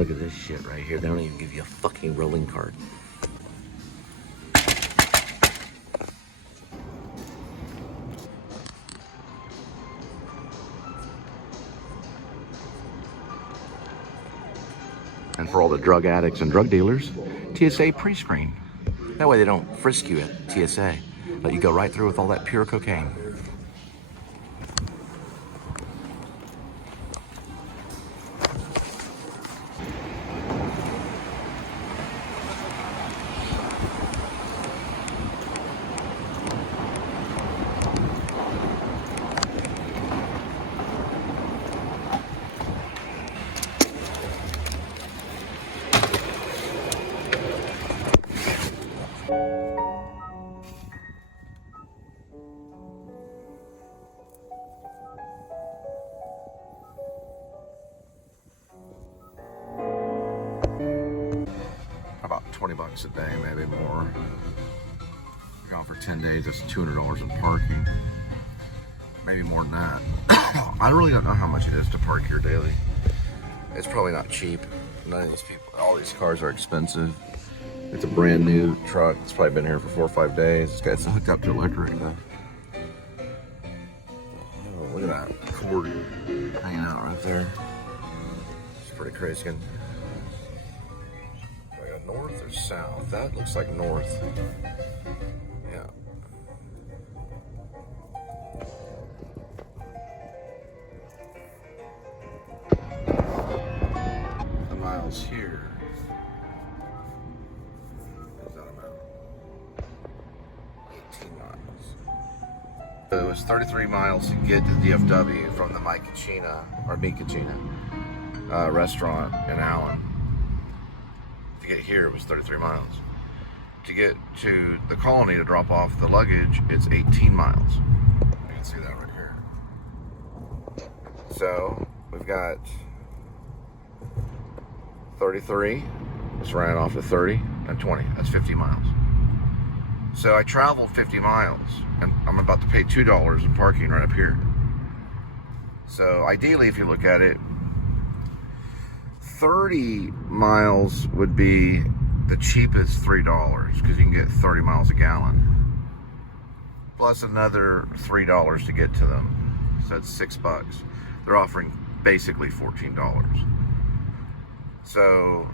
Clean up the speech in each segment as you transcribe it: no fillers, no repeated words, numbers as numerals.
Look at this shit right here. They don't even give you a fucking rolling cart. And for all the drug addicts and drug dealers, TSA pre-screen. That way they don't frisk you at TSA. Let you go right through with all that pure cocaine. About 20 bucks a day, maybe more. Gone for 10 days, that's $200 in parking. Maybe more than that. I really don't know how much it is to park here daily. It's probably not cheap. None of these people, all these cars are expensive. It's a brand new truck. It's probably been here for 4 or 5 days. It's hooked up to electric though. Oh, look at that cord hanging out right there. It's pretty crazy. Do I go north or south? That looks like north. Yeah. The miles here. What is that about? 18 miles. It was 33 miles to get to DFW from the Mike Kachina, or Meat Kachina restaurant in Allen. To get here, it was 33 miles. To get to the colony to drop off the luggage, it's 18 miles. You can see that right here. So, we've got 33, let's round off to 30, and 20, that's 50 miles. So I traveled 50 miles, and I'm about to pay $2 in parking right up here. So ideally, if you look at it, 30 miles would be the cheapest $3, because you can get 30 miles a gallon. Plus another $3 to get to them. So that's $6. They're offering basically $14. So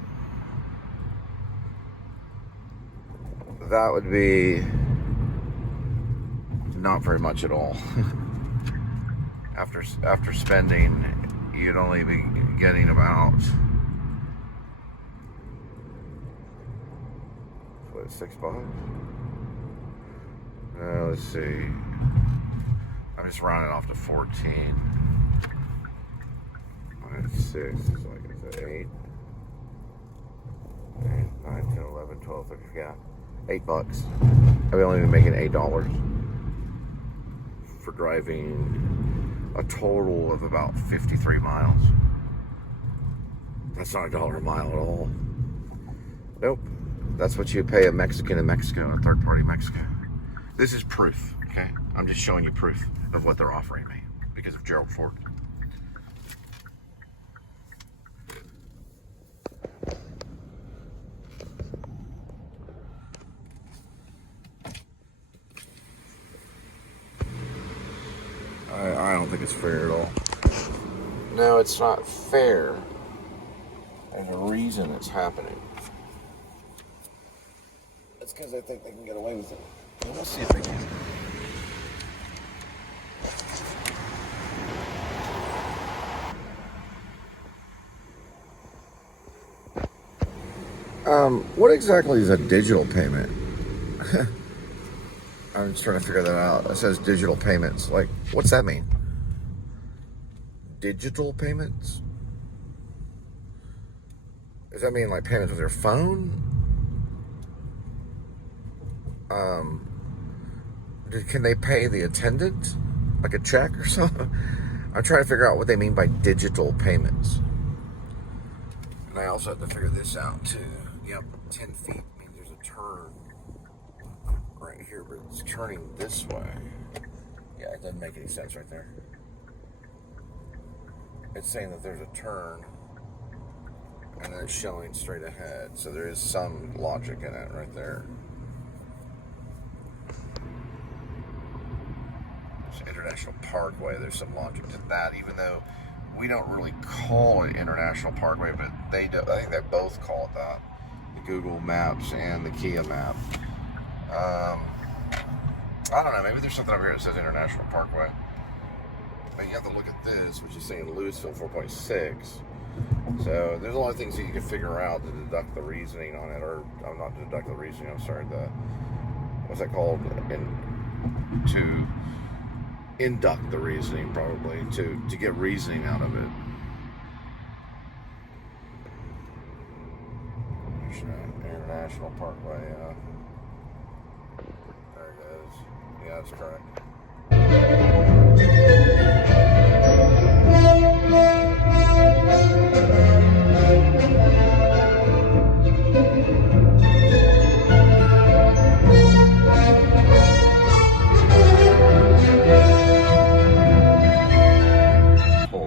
that would be not very much at all. After spending, you'd only be getting about what, $6? Let's see. I'm just rounding off to 14. That's 6. So I guess 8. 9, 10, 11, 12, 13, yeah. $8. I've only been making $8 for driving a total of about 53 miles. That's not $1 a mile at all. Nope. That's what you pay a Mexican in Mexico, a third party Mexico. This is proof, okay? I'm just showing you proof of what they're offering me because of Gerald Ford. I don't think it's fair at all. No, it's not fair. There's a reason it's happening. It's because they think they can get away with it. And we'll see if they can. What exactly is a digital payment? I'm just trying to figure that out. It says digital payments. Like, what's that mean? Digital payments? Does that mean like payments with your phone? Can they pay the attendant? Like a check or something? I'm trying to figure out what they mean by digital payments. And I also have to figure this out too. Yep, 10 feet means there's a turn right here, but it's turning this way. Yeah, it doesn't make any sense right there. It's saying that there's a turn and then it's showing straight ahead. So there is some logic in it right there. It's International Parkway. There's some logic to that, even though we don't really call it International Parkway, but they do. I think they both call it that. The Google Maps and the Kia map. I don't know. Maybe there's something over here that says International Parkway. But you have to look at this, which is saying Louisville 4.6. So there's a lot of things that you can figure out to deduct the reasoning on it, or not to deduct the reasoning. I'm sorry. What's that called? To induct the reasoning, probably to get reasoning out of it. International Parkway. There it is. Yeah, that's correct.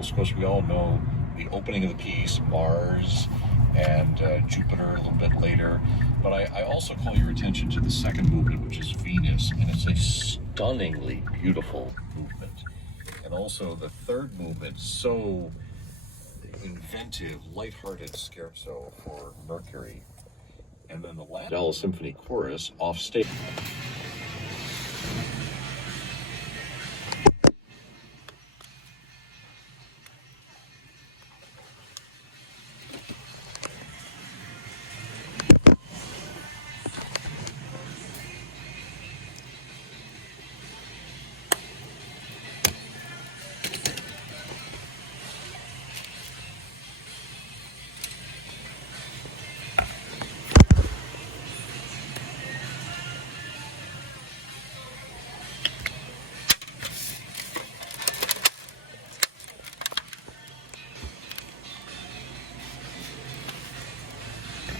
Of course, we all know the opening of the piece, Mars, and Jupiter a little bit later. But I also call your attention to the second movement, which is Venus, and it's a stunningly beautiful movement. And also the third movement, so inventive, lighthearted scherzo for Mercury. And then the last Dallas Symphony Chorus off stage.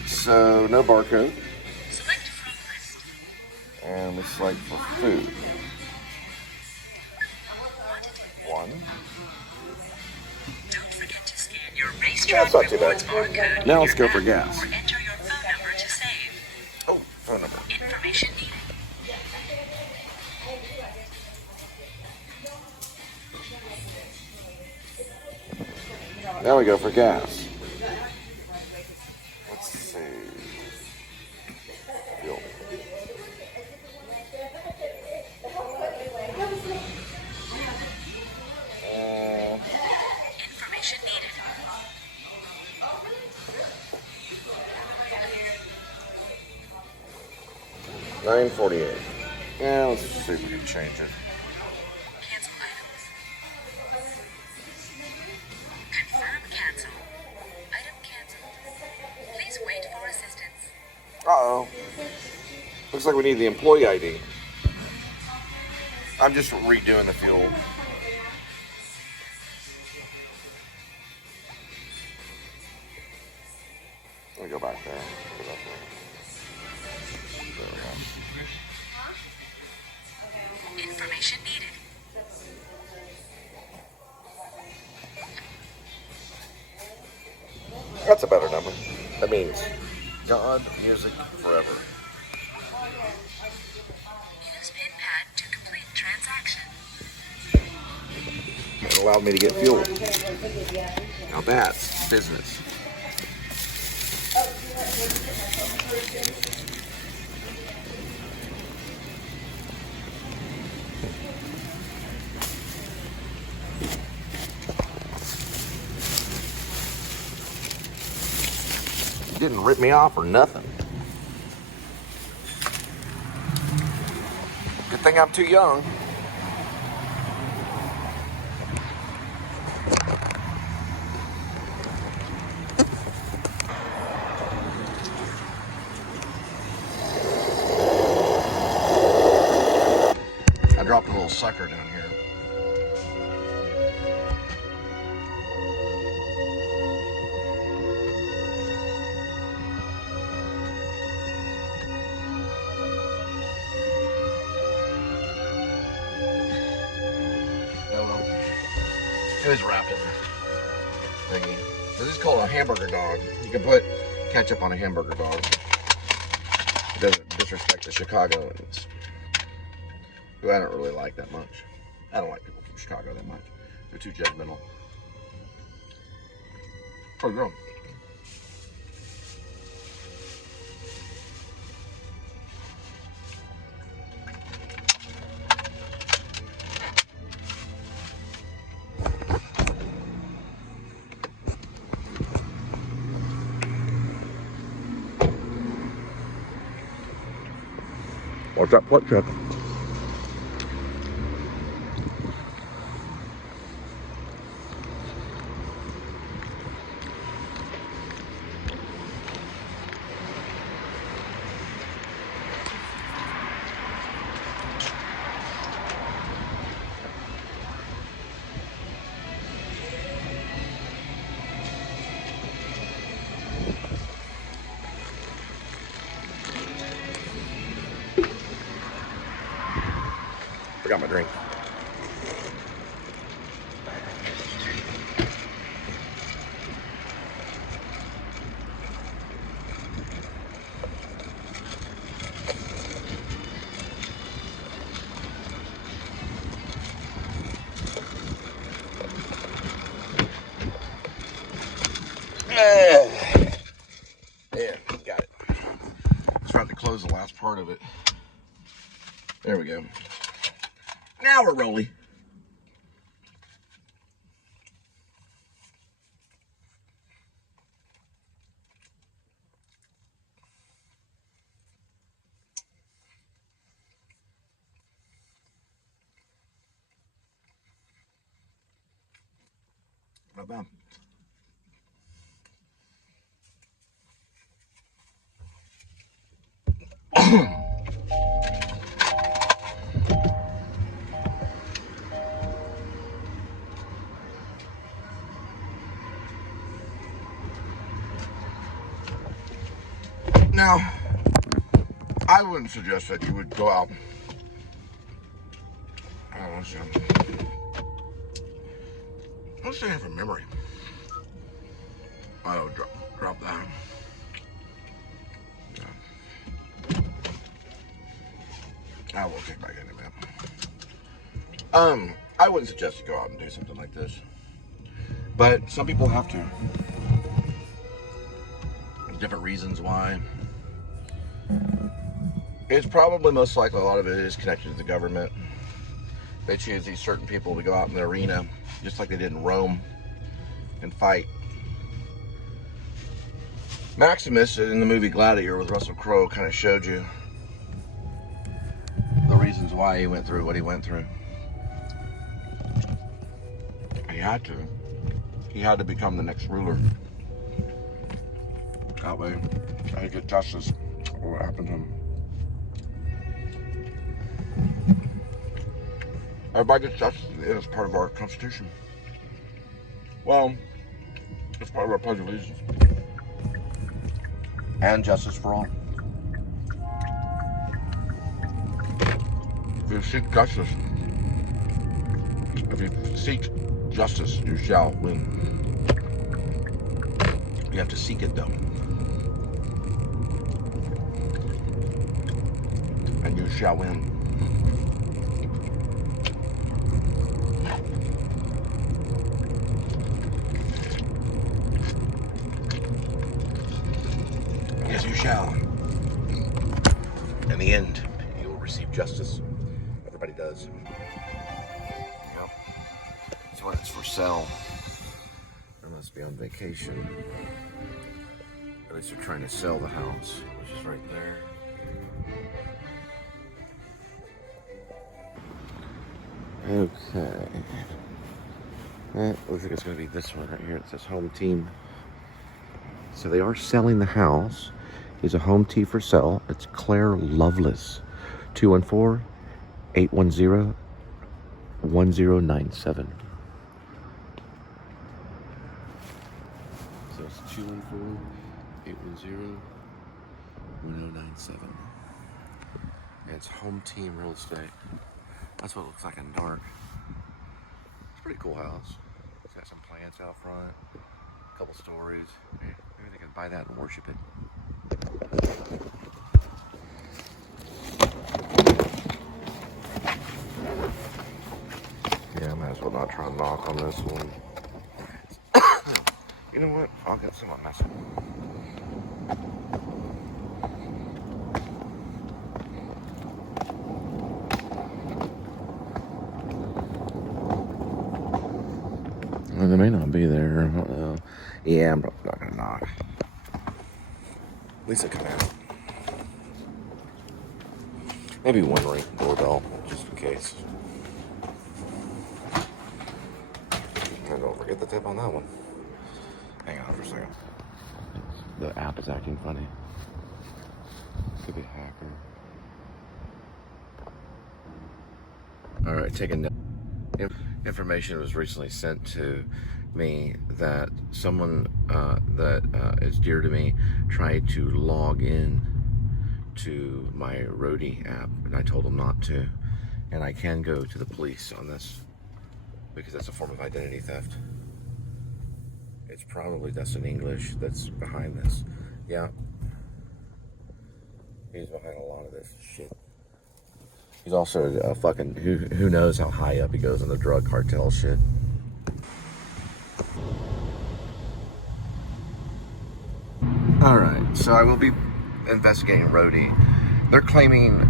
So no barcode. And we select for food. One. Don't forget to scan your racetrack That's not too rewards bad. barcode Now in let's your go for app gas. Or enter your phone number to save. Oh, phone number. Information needed. Now we go for gas. Let's see. Fuel. Information needed. $9.48. Yeah, let's see if we can change it. Cancel items. Confirm cancel. Item canceled. Please wait for assistance. Uh-oh. Looks like we need the employee ID. I'm just redoing the fuel. Let me go back there. Go back there. There we go. Information needed. That's a better number. That means God, music, forever. Use PIN pad to complete transaction. It allowed me to get fuel. Now that's business. Didn't rip me off or nothing. Good thing I'm too young. I dropped a little sucker down here. Oh well. It was rapid thingy. This is called a hamburger dog. You can put ketchup on a hamburger dog. It doesn't disrespect the Chicagoans, who I don't really like that much. I don't like people from Chicago that much. They're too judgmental. Oh, girl. What's that pork chip? Forgot my drink. Yeah, got it. Just about to close the last part of it. There we go. Now we're rolling. Not bad. Now, I wouldn't suggest that you would go out. Let's say from memory. Oh, drop that. Yeah. I will kick back in a minute. I wouldn't suggest you go out and do something like this, but some people have to. Different reasons why. It's probably most likely a lot of it is connected to the government. They choose these certain people to go out in the arena, just like they did in Rome, and fight. Maximus in the movie Gladiator with Russell Crowe kind of showed you the reasons why he went through what he went through. He had to. He had to become the next ruler. That way, I get justice for what happened to him. Everybody gets justice, and it's part of our Constitution. Well, it's part of our Pledge of Allegiance. And justice for all. If you seek justice, you shall win. You have to seek it, though. And you shall win. Yes, you shall. In the end, you will receive justice. Everybody does. Yep. So when it's for sale, I must be on vacation. At least they're trying to sell the house, which is right there. Okay. It looks like it's going to be this one right here. It says home team. So they are selling the house. It's a home team for sale. It's Claire Loveless. 214-810-1097. So it's 214-810-1097. And it's home team real estate. That's what it looks like in dark. It's a pretty cool house. It's got some plants out front, a couple stories. Maybe they can buy that and worship it. Yeah, I might as well not try and knock on this one. You know what? I'll get some of my mess. Well, they may not be there. I don't know. Yeah, I'm probably not gonna knock. At least it come out. Maybe one ring doorbell, just in case. And don't forget the tip on that one. Hang on for a second. The app is acting funny. Could be a hacker. Alright, take a note. Information was recently sent to me that someone that is dear to me tried to log in to my Roadie app, and I told them not to. And I can go to the police on this because that's a form of identity theft. It's probably Dustin English that's behind this. Yeah. He's behind a lot of this shit. He's also a fucking, who knows how high up he goes in the drug cartel shit. Alright, so I will be investigating Roadie. They're claiming,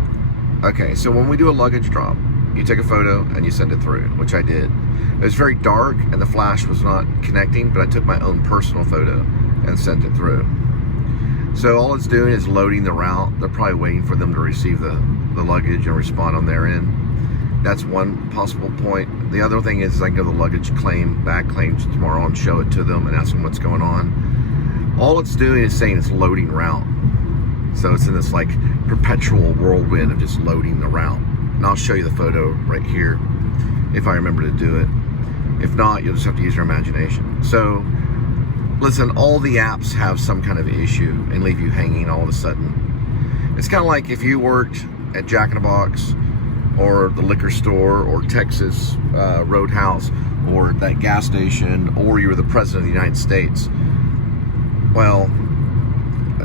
okay, so when we do a luggage drop, you take a photo and you send it through, which I did. It was very dark and the flash was not connecting, but I took my own personal photo and sent it through. So all it's doing is loading the route. They're probably waiting for them to receive the luggage and respond on their end. That's one possible point. The other thing is I can go to the luggage back claims tomorrow and show it to them and ask them what's going on. All it's doing is saying it's loading route. So it's in this like perpetual whirlwind of just loading the route. And I'll show you the photo right here if I remember to do it. If not, you'll just have to use your imagination. So listen, all the apps have some kind of issue and leave you hanging all of a sudden. It's kind of like if you worked at Jack in the Box or the liquor store or Texas Roadhouse or that gas station, or you were the president of the United States. Well,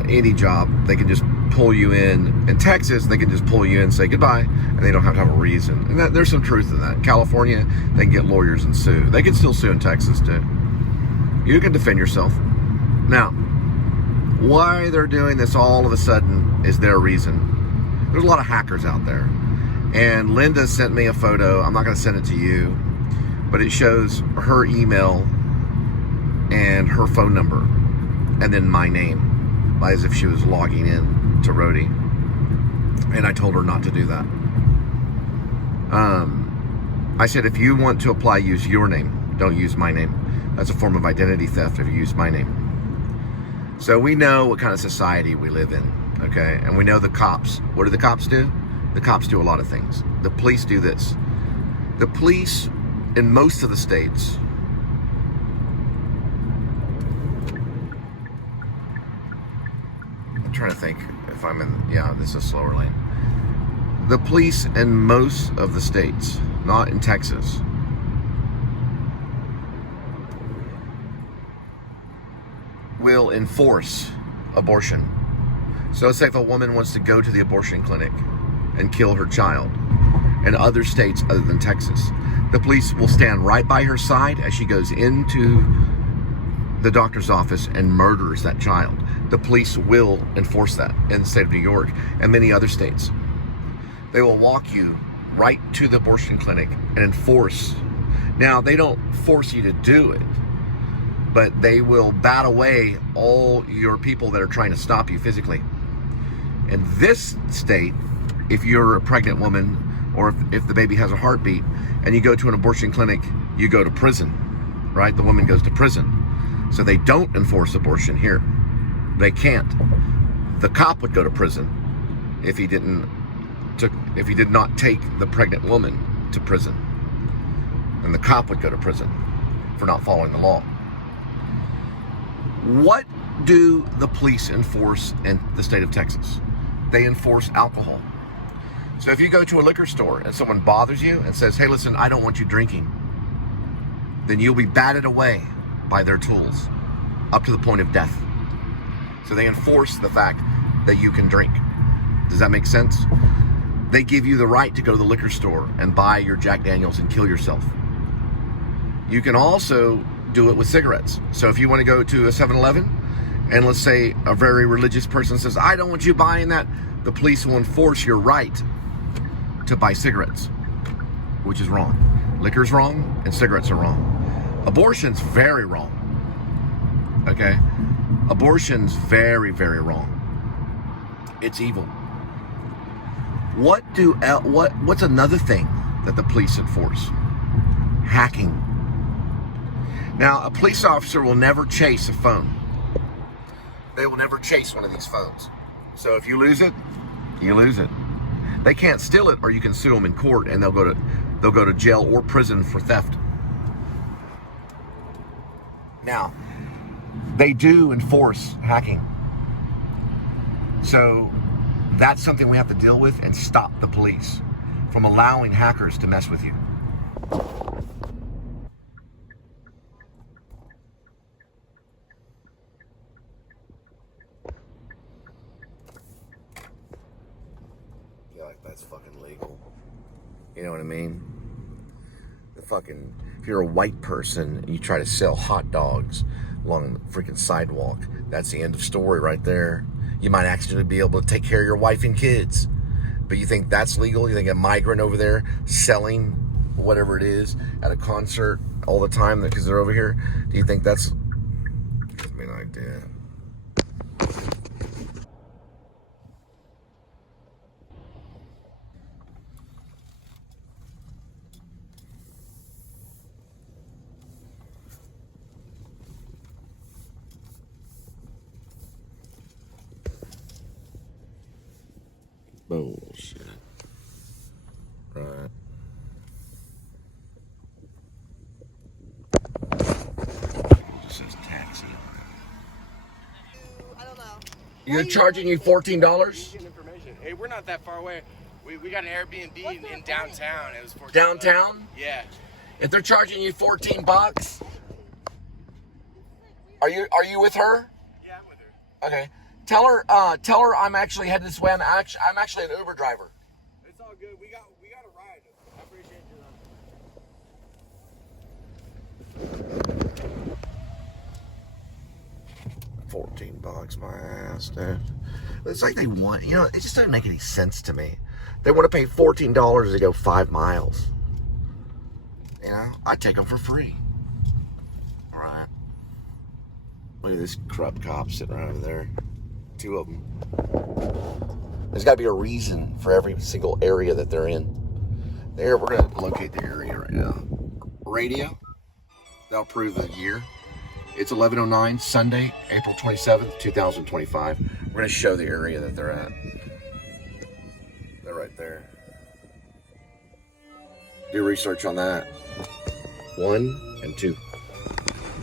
any job, they can just pull you in. In Texas, they can just pull you in and say goodbye, and they don't have to have a reason. And there's some truth in that. California, they can get lawyers and sue. They can still sue in Texas too. You can defend yourself. Now, why they're doing this all of a sudden is their reason. There's a lot of hackers out there. And Linda sent me a photo. I'm not going to send it to you, but it shows her email and her phone number, and then my name, as if she was logging in to Roadie. And I told her not to do that. I said, if you want to apply, use your name. Don't use my name. That's a form of identity theft if you use my name. So we know what kind of society we live in, okay? And we know the cops. What do the cops do? The cops do a lot of things. The police do this. The police in most of the states, I'm trying to think if I'm in, yeah, this is a slower lane. The police in most of the states, not in Texas, will enforce abortion. So let's say if a woman wants to go to the abortion clinic and kill her child, in other states other than Texas, the police will stand right by her side as she goes into the doctor's office and murders that child. The police will enforce that in the state of New York and many other states. They will walk you right to the abortion clinic and enforce. Now, they don't force you to do it, but they will bat away all your people that are trying to stop you physically. In this state, if you're a pregnant woman or if the baby has a heartbeat and you go to an abortion clinic, you go to prison, right? The woman goes to prison. So they don't enforce abortion here. They can't. The cop would go to prison if he did not take the pregnant woman to prison. And the cop would go to prison for not following the law. What do the police enforce in the state of Texas? They enforce alcohol. So if you go to a liquor store and someone bothers you and says, hey, listen, I don't want you drinking, then you'll be batted away by their tools. up to the point of death. So they enforce the fact that you can drink. Does that make sense? They give you the right to go to the liquor store and buy your Jack Daniels and kill yourself. You can also do it with cigarettes. So if you want to go to a 7-Eleven and let's say a very religious person says, I don't want you buying that, the police will enforce your right to buy cigarettes, which is wrong. Liquor's wrong and cigarettes are wrong. Abortion's very wrong. Okay? Abortion's very, very wrong. It's evil. What's another thing that the police enforce? Hacking. Now, a police officer will never chase a phone. They will never chase one of these phones. So if you lose it, you lose it. They can't steal it, or you can sue them in court, and they'll go to jail or prison for theft. Now, they do enforce hacking. So that's something we have to deal with and stop the police from allowing hackers to mess with you. Yeah, like that's fucking legal. You know what I mean? If you're a white person and you try to sell hot dogs along the freaking sidewalk, that's the end of story right there. You might actually be able to take care of your wife and kids. But you think that's legal? You think a migrant over there selling whatever it is at a concert all the time because they're over here? Do you think that's... Gives me an idea. Bullshit. Right. It just says taxi. I don't know. You're charging you $14? Information. Hey, we're not that far away. We got an Airbnb in downtown. It was $14. Downtown? Yeah. If they're charging you $14, are you with her? Yeah, I'm with her. Okay. Tell her I'm actually headed this way. I'm actually an Uber driver. It's all good. We got a ride. I appreciate you. $14, my ass, dude. It's like they want, it just doesn't make any sense to me. They want to pay $14 to go 5 miles. I take them for free. All right. Look at this corrupt cop sitting right over there. 2 of them. There's got to be a reason for every single area that they're in. We're going to locate the area right now. Radio. That'll prove the year. It's 11:09, Sunday, April 27th, 2025. We're going to show the area that they're at. They're right there. Do research on that. 1 and 2.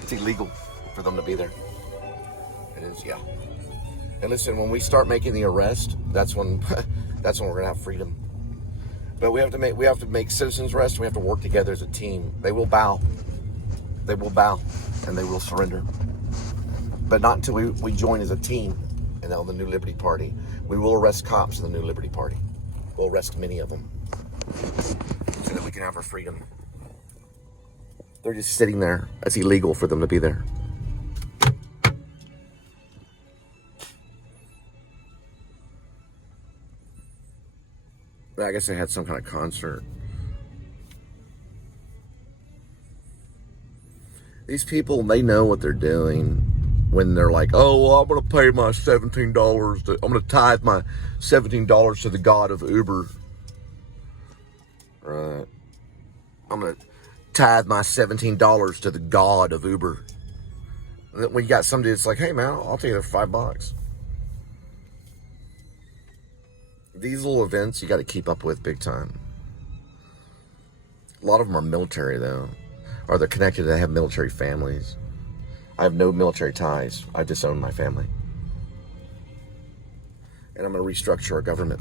It's illegal for them to be there. It is, yeah. And listen, when we start making the arrest, that's when we're gonna have freedom. But we have to make citizens arrest. We have to work together as a team. They will bow. They will bow, and they will surrender. But not until we join as a team. And now the New Liberty Party, we will arrest cops in the New Liberty Party. We'll arrest many of them, so that we can have our freedom. They're just sitting there. It's illegal for them to be there. I guess they had some kind of concert. These people, they know what they're doing when they're like, oh, well, I'm going to pay my $17. I'm going to tithe my $17 to the God of Uber. Right. I'm going to tithe my $17 to the God of Uber. And then when you got somebody that's like, hey, man, I'll take it for $5. These little events you got to keep up with big time. A lot of them are military, though. Or they're connected, they have military families. I have no military ties. I disown my family. And I'm going to restructure our government.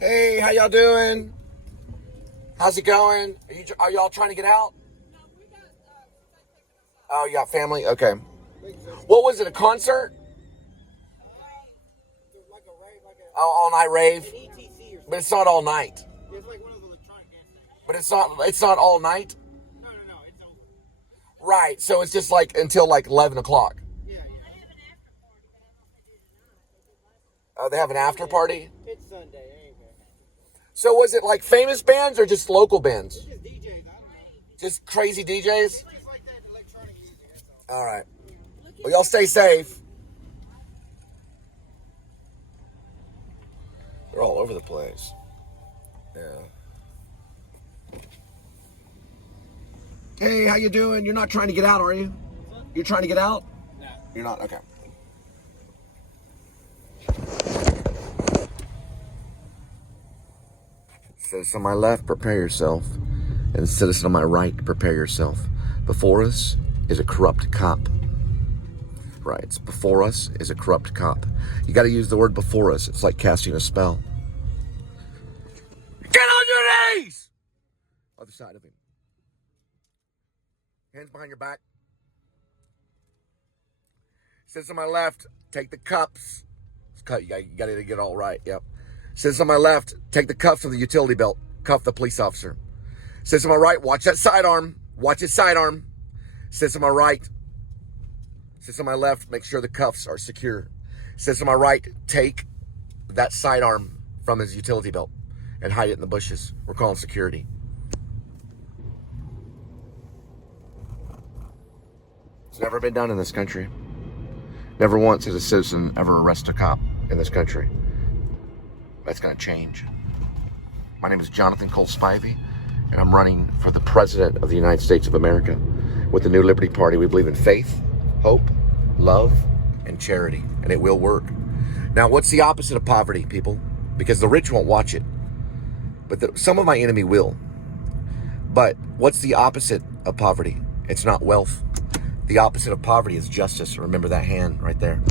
Hey, how y'all doing? How's it going? Are y'all trying to get out? Oh, you got family? Okay. What was it, a concert? Oh, all night rave? But it's not all night. But it's not all night? Right, so it's just like until like 11 o'clock. Oh, they have an after party? It's Sunday. So was it like famous bands or just local bands? Just crazy DJs? All right. Well, y'all stay safe. They're all over the place. Yeah. Hey, how you doing? You're not trying to get out, are you? You're trying to get out? No. You're not? Okay. Citizen on my left, prepare yourself. And citizen on my right, prepare yourself. Before us is a corrupt cop. Right, it's before us is a corrupt cop. You got to use the word before us. It's like casting a spell. Get on your knees! Other side of him. Hands behind your back. Citizen on my left, take the cuffs. You got to get all right, yep. Citizen on my left, take the cuffs of the utility belt. Cuff the police officer. Citizen on my right, watch that sidearm. Watch his sidearm. Citizen on my right. Citizen on my left, make sure the cuffs are secure. Citizen on my right, take that sidearm from his utility belt and hide it in the bushes. We're calling security. It's never been done in this country. Never once has a citizen ever arrested a cop in this country. That's going to change. My name is Jonathan Cole Spivey, and I'm running for the President of the United States of America. With the New Liberty Party, we believe in faith, hope, love, and charity, and it will work. Now, what's the opposite of poverty, people? Because the rich won't watch it, but some of my enemy will. But what's the opposite of poverty? It's not wealth. The opposite of poverty is justice. Remember that hand right there.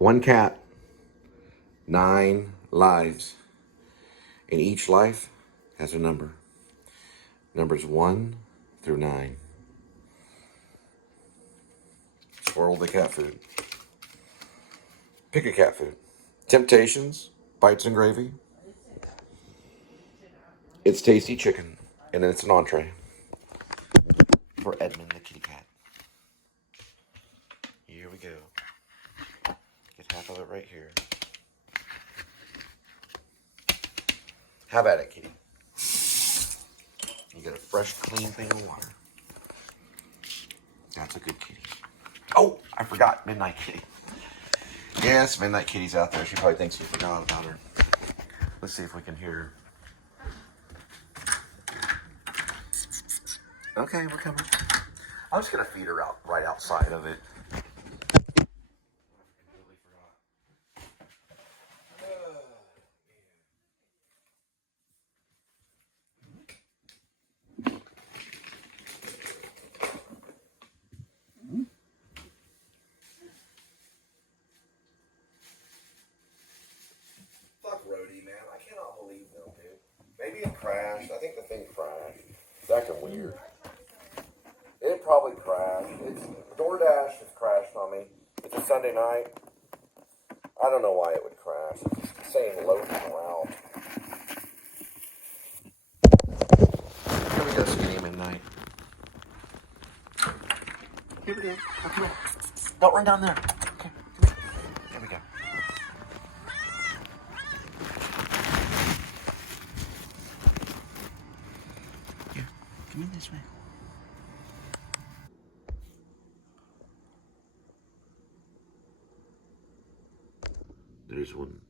One cat, 9 lives, and each life has a number. Numbers 1 through 9. Swirl the cat food. Pick a cat food. Temptations, bites and gravy. It's tasty chicken, and then it's an entree for Edmund the kitty cat. Here we go. Get half of it right here. Have at it, kitty. You get a fresh, clean thing of water. That's a good kitty. Oh, I forgot Midnight Kitty. Yes, Midnight Kitty's out there. She probably thinks you forgot about her. Let's see if we can hear her. Okay, we're coming. I'm just going to feed her out right outside of it. Fuck Roadie, man. I cannot believe them, dude. Maybe it crashed. I think the thing crashed. It's acting weird. It probably crashed. DoorDash has crashed on me. It's a Sunday night. I don't know why it would crash. It's saying loading route. Here we go, Skinny Midnight. Here we go. Oh, come on. Don't run down there. Okay. Here we go. Here, come in this way. There's one.